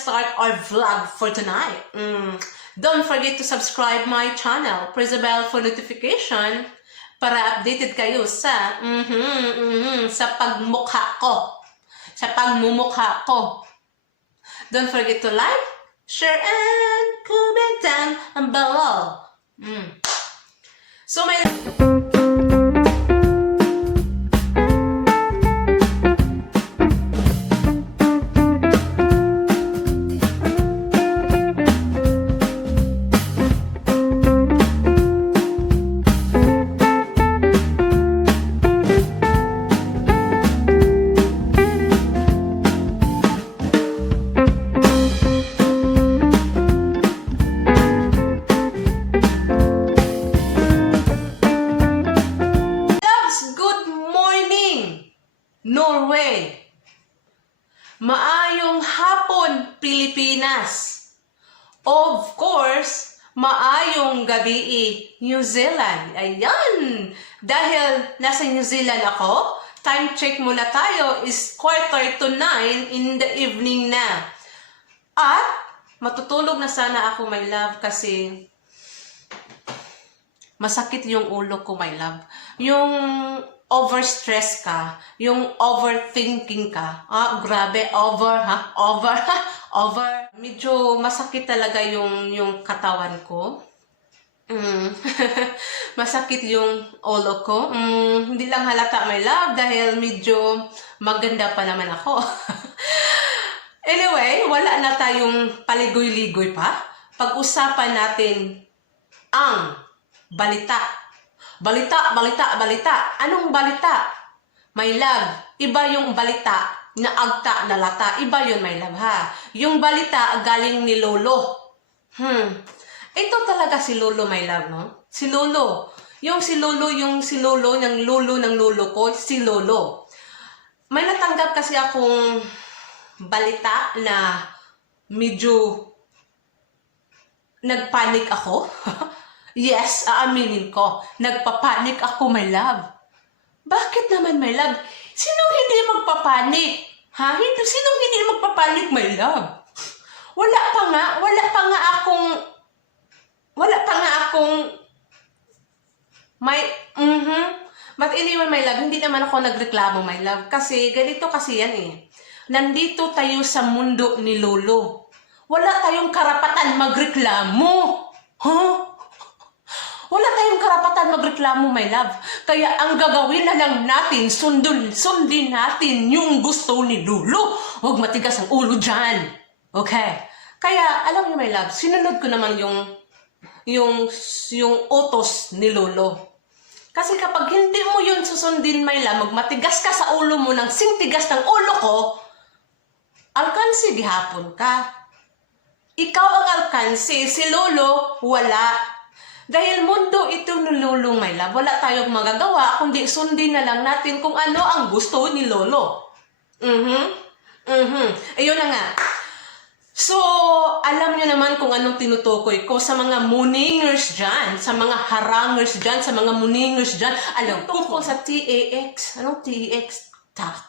start our vlog for tonight. Don't forget to subscribe my channel. Press the bell for notification para updated kayo sa pagmukha ko. Sa pagmumukha ko. Don't forget to like, share, and comment down below. So my Norway. Maayong hapon, Pilipinas. Of course, maayong gabi, New Zealand. Ayan! Dahil nasa New Zealand ako, time check muna tayo is 8:45 in the evening na. At matutulog na sana ako, my love, kasi masakit yung ulo ko, my love. Yung overstress ka, yung overthinking ka. Grabe, over. Medyo masakit talaga yung katawan ko. Masakit yung ulo ko. Hindi lang halata, my love, dahil medyo maganda pa naman ako. Anyway, wala na tayong paligoy-ligoy pa. Pag-usapan natin ang balita. Balita. Anong balita? My love, iba yung balita na agta na lata. Iba yun, my love, ha? Yung balita galing ni Lolo. Ito talaga si Lolo, my love, no? Si Lolo. Yung si Lolo ng lolo ko, si Lolo. May natanggap kasi akong balita na medyo nagpanik ako. Yes, aaminin ko. Nagpapanik ako, my love. Bakit naman, my love? Sinong hindi magpapanik? Sinong hindi magpapanik, my love? Wala pa nga akong But anyway, my love, hindi naman ako nagreklamo, my love. Kasi ganito kasi yan eh. Nandito tayo sa mundo ni Lolo. Wala tayong karapatan magreklamo. Wala tayong karapatan magreklamo, my love. Kaya ang gagawin na lang natin, sundin natin yung gusto ni Lolo. Huwag matigas ang ulo dyan. Okay? Kaya, alam niyo, my love, sinunod ko naman yung utos ni Lolo. Kasi kapag hindi mo yun susundin, my love, magmatigas ka sa ulo mo ng singtigas ng ulo ko, alkansi gihapon ka. Ikaw ang alkansi, si Lolo, wala. Dahil mundo ito ni Lolo, my love, wala tayong magagawa, kundi sundin na lang natin kung ano ang gusto ni Lolo. Ayun na nga. So, alam niyo naman kung anong tinutukoy ko sa mga muningers dyan, sa mga harangers dyan, sa mga muningers dyan. Alam ko kung sa TAX. Anong TAX? Tax.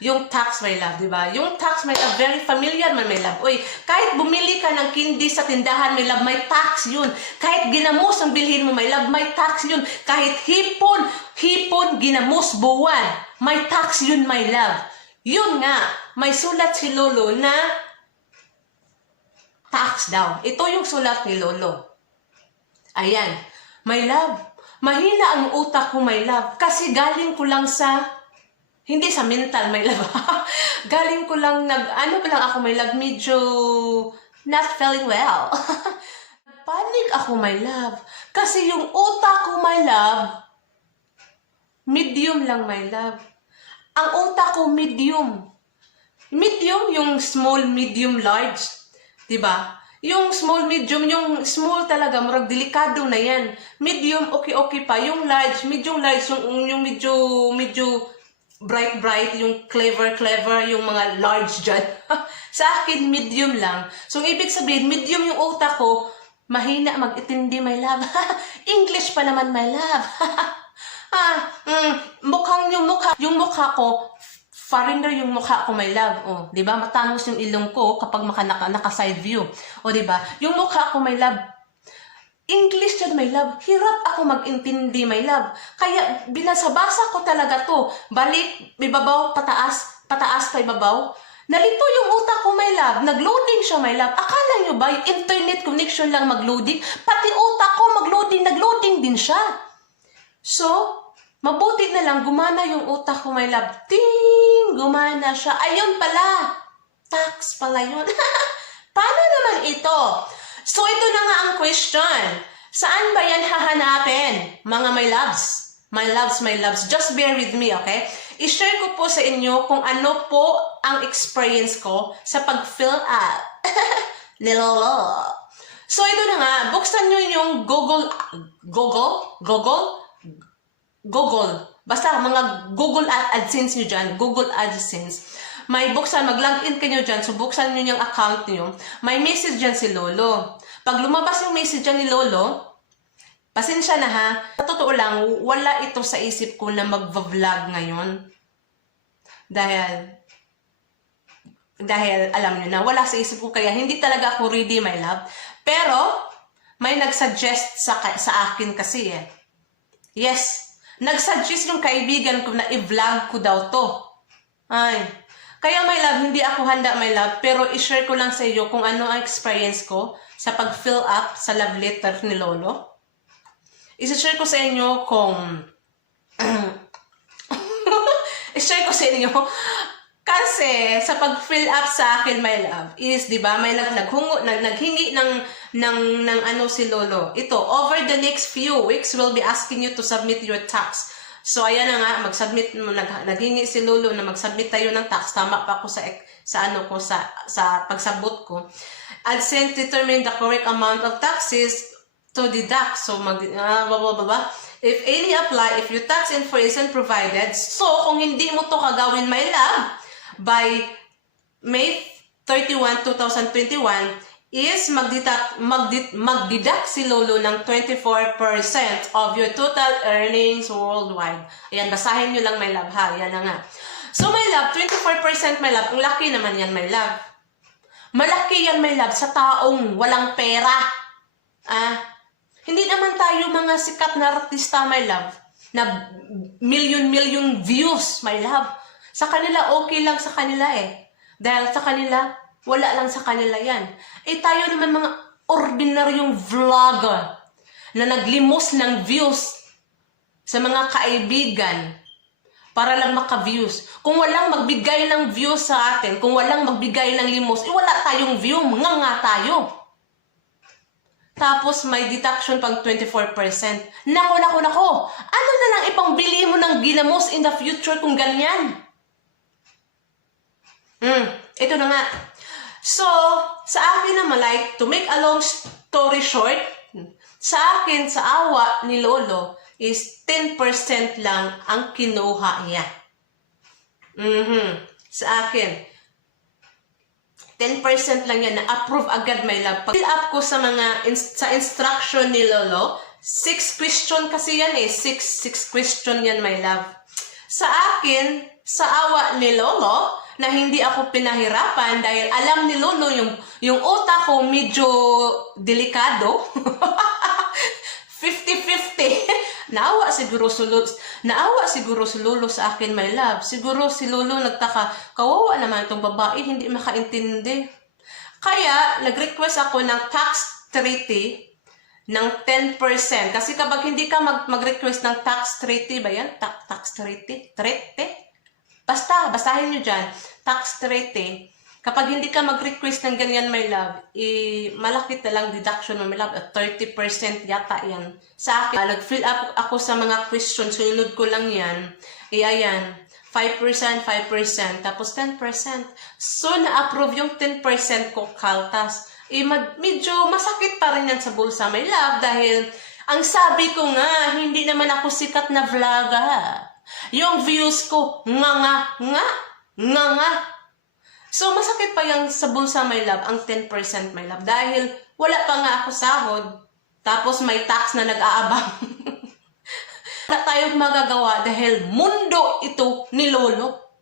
Yung tax, my love, di ba? Yung tax, my love, very familiar man, my love. Uy, kahit bumili ka ng candy sa tindahan, my love, may tax yun. Kahit ginamos ang bilhin mo, my love, may tax yun. Kahit hipon, ginamos, buwan, may tax yun, my love. Yun nga, may sulat si Lolo na tax daw. Ito yung sulat ni Lolo. Ayan, my love, mahina ang utak ko, my love, kasi galing ko lang sa hindi sa mental, my love. Galing ko lang ano ba lang ako, my love, medyo not feeling well. Panic ako, my love. Kasi yung utak ko, my love, medium lang, my love. Ang utak ko, medium. Medium, yung small, medium, large. Diba? Yung small, medium, yung small talaga, murag delikado na yan. Medium, okay pa. Yung large, yung medyo bright, yung clever, yung mga large dyan. Sa akin, medium lang. So, ibig sabihin, medium yung utak ko, mahina mag-itindi, my love. English pa naman, my love. Mukhang yung mukha ko, foreigner yung mukha ko, my love. O, di ba? Matangos yung ilong ko kapag naka-side view. O, di ba? Yung mukha ko, my love, English yan, my love. Hirap ako mag-intindi, my love. Kaya, binasa-basa ko talaga to. Balik, ibabaw, pataas, pataas pa ibabaw. Nalito yung utak ko, my love. Nag-loading siya, my love. Akala nyo ba, yung internet connection lang mag-loading? Pati utak ko mag-loading, nag-loading din siya. So, mabuti na lang, gumana yung utak ko, my love. Ting! Gumana siya. Ayun pala. Tax pala yun. Paano naman ito? So, ito na nga ang question. Saan ba yan hahanapin, mga my loves? My loves, my loves. Just bear with me, okay? I-share ko po sa inyo kung ano po ang experience ko sa pag-fill up. Nilolo. So, ito na nga. Buksan nyo yung Google. Basta mga Google AdSense nyo dyan. Google AdSense. May buksan, mag-login kayo dyan. So, buksan nyo yung account nyo. May message dyan si Lolo. Pag lumabas yung message dyan ni Lolo, pasensya na ha. Sa totoo lang, wala ito sa isip ko na mag-vlog ngayon. Dahil alam nyo na, wala sa isip ko. Kaya hindi talaga ako ready, my love. Pero, may nag-suggest sa akin kasi eh. Yes. Nag-suggest yung kaibigan ko na i-vlog ko daw to. Ay. Kaya my love, hindi ako handa my love, pero i-share ko lang sa iyo kung ano ang experience ko sa pag-fill up sa love letter ni Lolo. I-share ko sa inyo kung i-share ko sa inyo kasi sa pag-fill up sa akin my love is, di ba, may naghingi ng ano si Lolo. Ito, over the next few weeks, we'll be asking you to submit your tax. So, ayan na nga, mag-submit, naghingi si Lolo na mag-submit tayo ng tax. Tama pa ako sa pagsabot ko. AdSense determine the correct amount of taxes to deduct. So, if any apply, if your tax info isn't provided, so, kung hindi mo to kagawin, my love, by May 31, 2021, is magdidak si Lolo ng 24% of your total earnings worldwide. Ayan, basahin nyo lang, my love, ha? Yan na nga. So, my love, 24%, my love, ang laki naman yan, my love. Malaki yan, my love, sa taong walang pera. Hindi naman tayo mga sikat na artista, my love, na million views, my love. Sa kanila, okay lang sa kanila eh. Dahil sa kanila, wala lang sa kanila yan. Eh tayo naman mga ordinaryong vlogger na naglimos ng views sa mga kaibigan para lang maka-views. Kung walang magbigay ng views sa atin, kung walang magbigay ng limos, eh wala tayong view, mga nga tayo. Tapos may deduction pang 24%. Nako. Ano na lang ipangbili mo ng ginamos in the future kung ganyan? Ito na nga. So, sa akin naman, like, to make a long story short, sa akin, sa awa ni Lolo, is 10% lang ang kinuha niya. Sa akin. 10% lang yan, na-approve agad, my love. Pag-fill up ko sa sa instruction ni Lolo, 6 question kasi yan eh. 6 question yan, my love. Sa akin, sa awa ni Lolo, na hindi ako pinahirapan dahil alam ni Lolo yung utak ko medyo delikado. 50-50. Naawa siguro si Lolo sa akin, my love. Siguro si Lolo nagtaka, kawawa naman itong babae, hindi makaintindi. Kaya, nag-request ako ng tax treaty ng 10%. Kasi kapag hindi ka mag-request ng tax treaty, ba yan? Tax treaty? Basahin nyo dyan, tax treaty. Kapag hindi ka mag-request ng ganyan, my love, malaki talang deduction, my love, at 30% yata yan. Sa akin, nag-fill up ako sa mga questions, sunod ko lang yan. Ayan, 5%, tapos 10%. So, na-approve yung 10% ko, kaltas. Medyo masakit pa rin yan sa bulsa, my love, dahil ang sabi ko nga, hindi naman ako sikat na vlogger. Yung views ko, nga. So, masakit pa yung sa bulsa, my love, ang 10%, my love. Dahil wala pa nga ako sahod. Tapos may tax na nag-aabang. Wala tayong magagawa dahil mundo ito ni Lolo.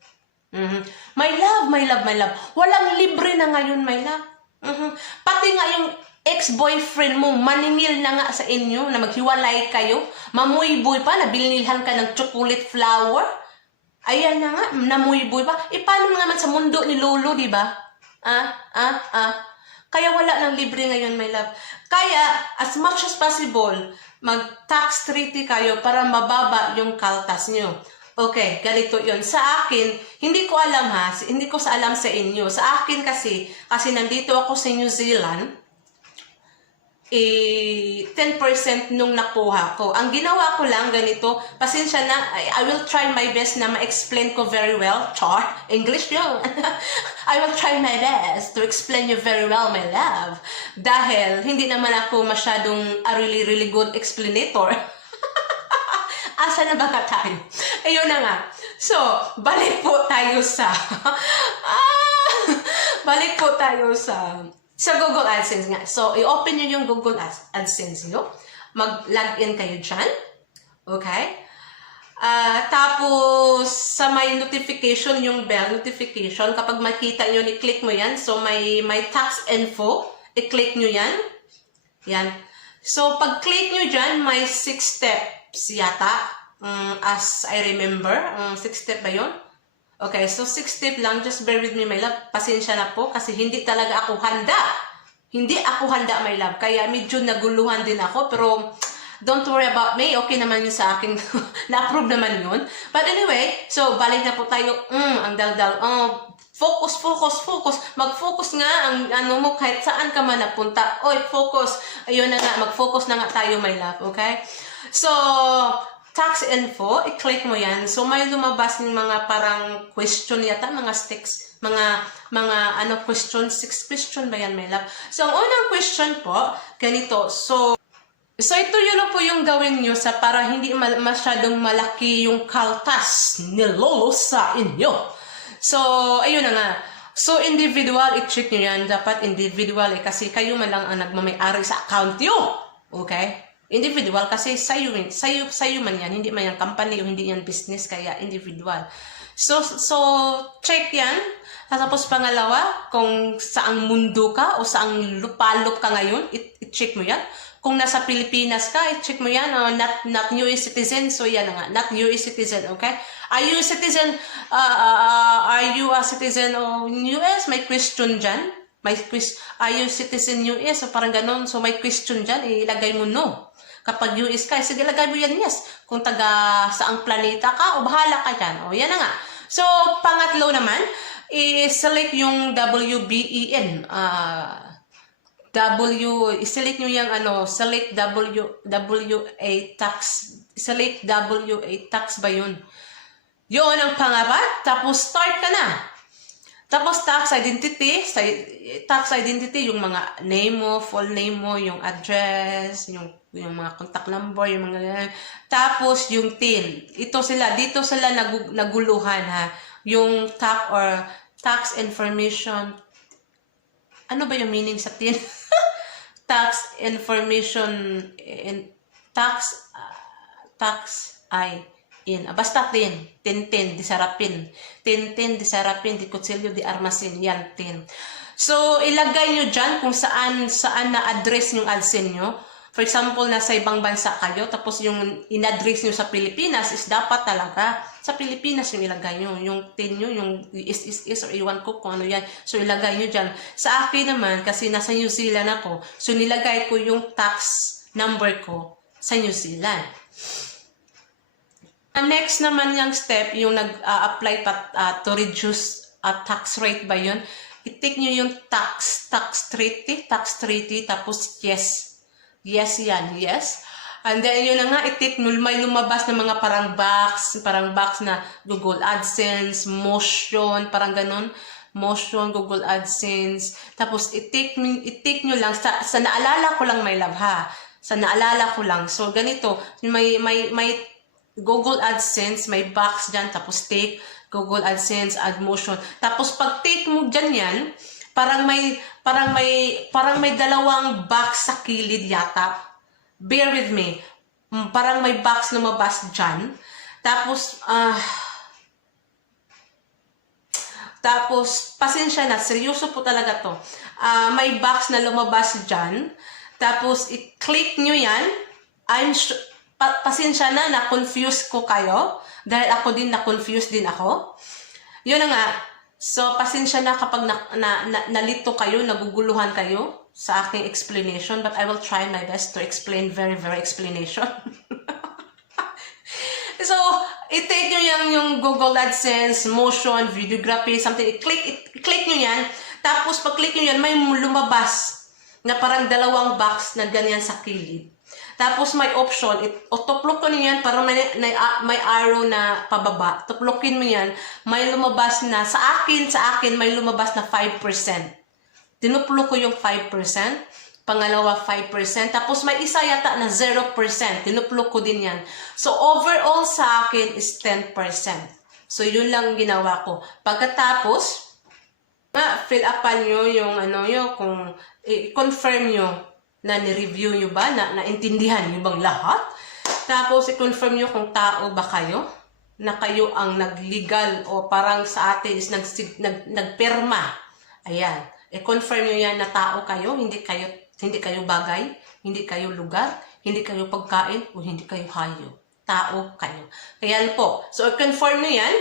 Mhm. My love, my love, my love. Walang libre na ngayon, my love. Mhm. Pati nga yung ex-boyfriend mo, maningil na nga sa inyo na maghiwalay kayo. Mamuyboy pa, nabilinilhan ka ng chocolate flower. Ayan na nga, namuyboy pa. E paano naman sa mundo ni Lolo, di ba? Kaya wala nang libre ngayon, my love. Kaya, as much as possible, mag-tax treaty kayo para mababa yung kaltas nyo. Okay, ganito yon. Sa akin, hindi ko alam ha, hindi ko alam sa inyo. Sa akin kasi nandito ako sa New Zealand, 10% nung nakuha ko. Ang ginawa ko lang ganito, pasensya na, I will try my best na ma-explain ko very well. Char, English yun. I will try my best to explain you very well, my love. Dahil hindi naman ako masyadong a really good explanator. Asa na ba ka tayo? Ayun na nga. So, balik po tayo sa Google AdSense nga. So, i-open nyo yung Google AdSense nyo. Mag-login kayo dyan. Okay? Tapos, sa may notification, yung bell notification, kapag makita nyo, i-click mo yan. So, may tax info. I-click nyo yan. Yan. So, pag-click nyo dyan, may 6 steps yata. As I remember. 6 step ba yun? Okay, so 6 step lang. Just bear with me, my love. Pasensya na po kasi hindi talaga ako handa. Hindi ako handa, my love. Kaya medyo naguluhan din ako. Pero don't worry about me. Okay naman yun sa akin. Na-approve naman yun. But anyway, so balik na po tayo. Ang daldal. Focus. Mag-focus nga ang ano mo kahit saan ka man napunta. Oy, focus. Ayun na nga. Mag-focus na nga tayo, my love. Okay? So, tax info, i-click mo yan. So, may lumabas ng mga parang question yata, mga sticks, mga question, 6 question ba yan, my love? So, ang unang question po, ganito. So ito yun po yung gawin nyo sa para hindi masyadong malaki yung kaltas ni Lolo sa inyo. So, ayun na nga. So, individual, i-check nyo yan. Dapat individual kasi kayo man lang ang nagmamayari sa account nyo. Okay? Individual kasi sa'yo man yan, hindi man yan company o hindi yan business, kaya individual. So check yan. Tapos pangalawa, kung saang mundo ka o saang lupalop ka ngayon, i-check mo yan. Kung nasa Pilipinas ka, i-check mo yan. Not US citizen, so yan nga, not US citizen, okay? Are you a citizen of US? May question dyan. Are you citizen US? So parang ganon. So may question dyan, ilagay mo no. Kapag US ka, sige, lagay mo yan yes. Kung taga saang planeta ka, o bahala ka dyan. O, yan na nga. So, pangatlo naman, i-select yung WBEN. I-select nyo yung select WA tax. Select WA tax ba yun? Yun ang pangapat. Tapos, start ka na. Tapos, tax identity, yung mga name mo, full name mo, yung address, yung mga contact number, yung mga ganyan. Tapos, yung TIN. Dito sila naguluhan, ha. Yung tax information. Ano ba yung meaning sa TIN? Tax information, tax basta tin, di sarapin, di sarapin, di kutsilyo, di armasin, yan, tin. So, ilagay nyo dyan kung saan na-address yung AdSense nyo. For example, nasa ibang bansa kayo, tapos yung in-address nyo sa Pilipinas is dapat talaga sa Pilipinas yung ilagay nyo. Yung tin nyo, yung is or iwan ko kung ano yan. So, ilagay nyo dyan. Sa akin naman, kasi nasa New Zealand ako, so nilagay ko yung tax number ko sa New Zealand. Next naman yung step, yung nag-apply to reduce tax rate ba yun? I-take nyo yung tax treaty, tapos yes. Yes yan, yes. And then yun na nga, i-take nyo, may lumabas na mga parang box na Google AdSense, Motion, parang ganun. Motion, Google AdSense. Tapos i-take nyo lang, sa naalala ko lang, my love, ha? Sa naalala ko lang. So, ganito, may Google AdSense, may box dyan, tapos take, Google AdSense, add motion. Tapos pag take mo dyan yan, parang may dalawang box sa kilid yata. Bear with me. Parang may box lumabas dyan. Tapos, Tapos, pasensya na, seryoso po talaga to. May box na lumabas dyan. Tapos, i-click nyo yan. Pasensya na, na-confuse ko kayo. Dahil ako din, na-confuse din ako. Yun na nga. So, pasensya na kapag nalito kayo, naguguluhan kayo sa aking explanation. But I will try my best to explain very, very explanation. So, i-take nyo yung Google AdSense, motion, videography, something. I-click nyo yan. Tapos, pag-click nyo yan, may lumabas na parang dalawang box na ganyan sa kilid. Tapos, may option. Tuplok ko nyo yan para may arrow na pababa. Tuplokin mo yan. May lumabas na, sa akin, may lumabas na 5%. Tinuplok ko yung 5%. Pangalawa, 5%. Tapos may isa yata na 0%. Tinuplok ko din yan. So, overall sa akin is 10%. So, yun lang ginawa ko. Pagkatapos, fill upan nyo yung kung i-confirm nyo na ni-review nyo ba, naintindihan nyo bang lahat. Tapos, i-confirm nyo kung tao ba kayo, na kayo ang nag-legal o parang sa atin is nagpirma. Ayan. I-confirm nyo yan na tao kayo, hindi kayo bagay, hindi kayo lugar, hindi kayo pagkain, o hindi kayo hayop. Tao kayo. Ayan po. So, confirm nyo yan.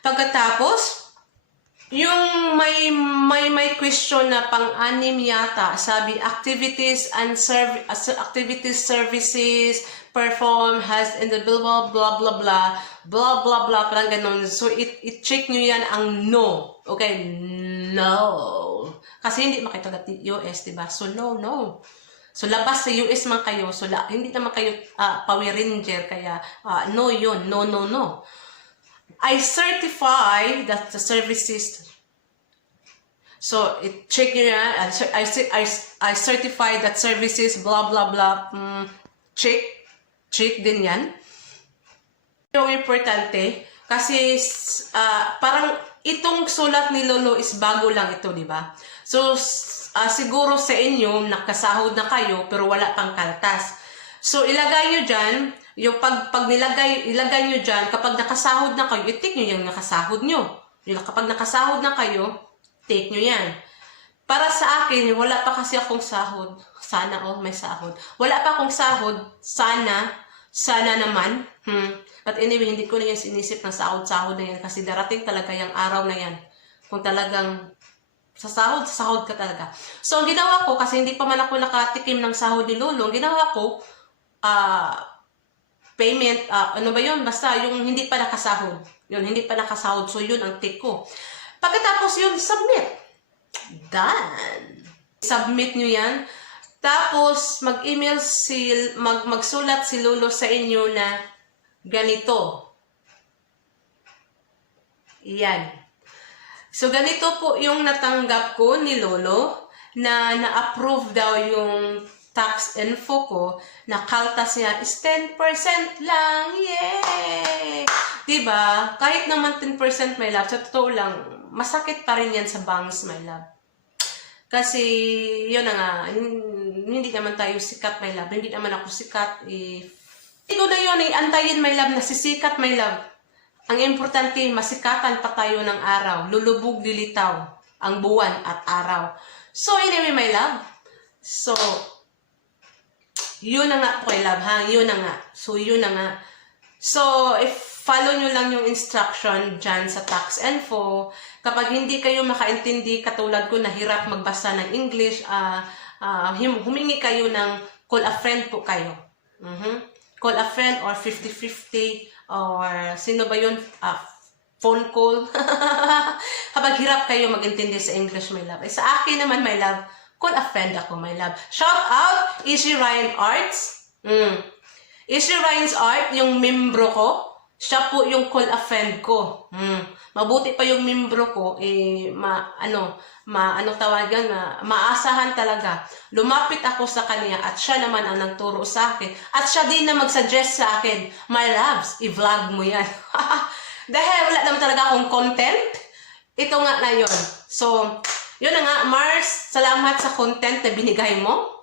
Pagkatapos, yung may question na pang-anim yata, sabi, activities services perform has in the blah blah blah blah blah blah blah parang ganun. So, i-check nyo yan ang no. Okay? No. Kasi hindi makitagat US, diba? So, no. So, labas sa US man kayo. So, hindi naman kayo Power Ranger. Kaya, no yun. No. I certify that the services... So, check nyo yan. I certify that services, blah, blah, blah. Check din yan. Yung importante, kasi parang itong sulat ni Lolo is bago lang ito, di ba? So, siguro sa inyo, nakasahod na kayo, pero wala pang kaltas. So, ilagay nyo dyan, yung pag ilagay nyo dyan, kapag nakasahod na kayo, i-take nyo yung nakasahod nyo. Kapag nakasahod na kayo, take nyo yan. Para sa akin, wala pa kasi akong sahod. Sana may sahod. Wala pa akong sahod. Sana naman. But anyway, hindi ko na yan sinisip ng sahod na yan kasi darating talaga yung araw na yan. Kung talagang sahod ka talaga. So, ang ginawa ko, kasi hindi pa man ako nakatikim ng sahod ni Lolo, ang ginawa ko, payment, ano ba yun? Basta yung hindi pa nakasahod. Yun, hindi pa nakasahod. So, yun ang take ko. Pagkatapos yun, submit. Done. Submit nyo yan. Tapos, mag-email magsulat si Lolo sa inyo na ganito. Yan. So, ganito po yung natanggap ko ni Lolo na na-approve daw yung tax info ko na kaltas niya is 10% lang. Yay! Diba? Kahit naman 10% my love, sa totoo lang, masakit pa rin yan sa bangs, my love. Kasi, yun na nga, hindi naman tayo sikat, my love. Hindi naman ako sikat. Hindi ko na yun, antayin, my love, nasisikat, my love. Ang importante, masikatan pa tayo ng araw. Lulubog, lilitaw ang buwan at araw. So, anyway, my love. So, yun na nga po, my love, ha? Yun na nga. So, yun na nga. So, if follow nyo lang yung instruction dyan sa tax info, kapag hindi kayo makaintindi, katulad ko, nahirap magbasa ng English, humingi kayo ng call a friend po kayo. Call a friend or 50-50 or sino ba yun? Phone call. Kapag hirap kayo magintindi sa English, my love. Sa akin naman, my love, call a friend ako, my love. Shout out, Easy Ryan Arts. Easy Ryan's Art, yung membro ko, siya po yung call a friend ko. Mabuti pa yung membro ko, maasahan talaga. Lumapit ako sa kanya at siya naman ang nagturo sa akin. At siya din na mag-suggest sa akin, my loves, i-vlog mo yan. Dahil wala naman talaga akong content, ito nga na yun. So, yun na nga, Mars, salamat sa content na binigay mo.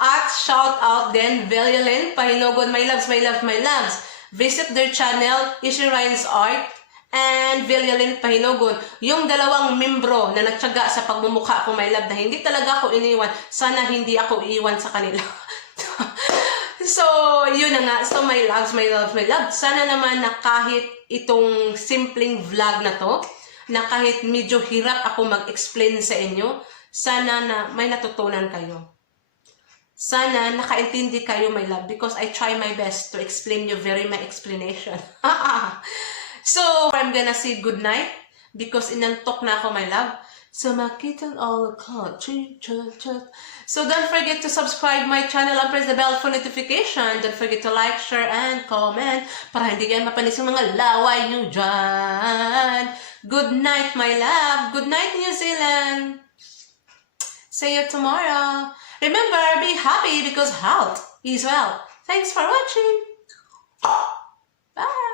At shout out din, Valialyn, Pahinogon, my loves, my loves, my loves. Visit their channel, Easy Ryan's Art, and Villalin Pahinogon, yung dalawang membro na nagtyaga sa pagmumukha ko, my love, na hindi talaga ako iniwan. Sana hindi ako iiwan sa kanila. So, yun na nga. So, my loves, my love, my love. Sana naman na kahit itong simpleng vlog na to, na kahit medyo hirap ako mag-explain sa inyo, sana na may natutunan kayo. Sana nakaintindi kayo, my love, because I try my best to explain you very my explanation. So, I'm gonna say good night because inantok na ako, my love. So, makita all the So, don't forget to subscribe my channel and press the bell for notification. Don't forget to like, share, and comment para hindi kayo mapanis yung mga laway nyo dyan. Good night, my love. Good night, New Zealand. See you tomorrow. Remember, be happy because health is wealth. Thanks for watching. Bye.